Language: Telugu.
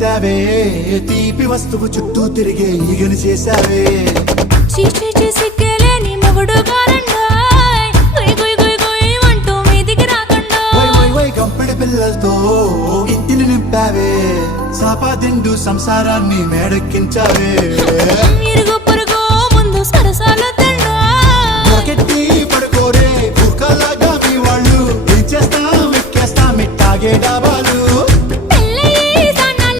ఎత్తావే తీపి వస్తువు చుట్టూ తిరిగే ఈగని చేశావే చీచి సిగ్గలేని మొగుడు గారండాయ్ గుయ్ గుయ్ గుయ్ గుయ్ అంటూ మీదికి రాకుండా వై వై వై గంపెడి పిల్లలతో ఇంటిని నింపావే సాపాదిండు సంసారాన్ని మేడెక్కించావే ఇరుగు పొరుగు ముందు సరసాల తండా పడుకోరే కుక్కలాగా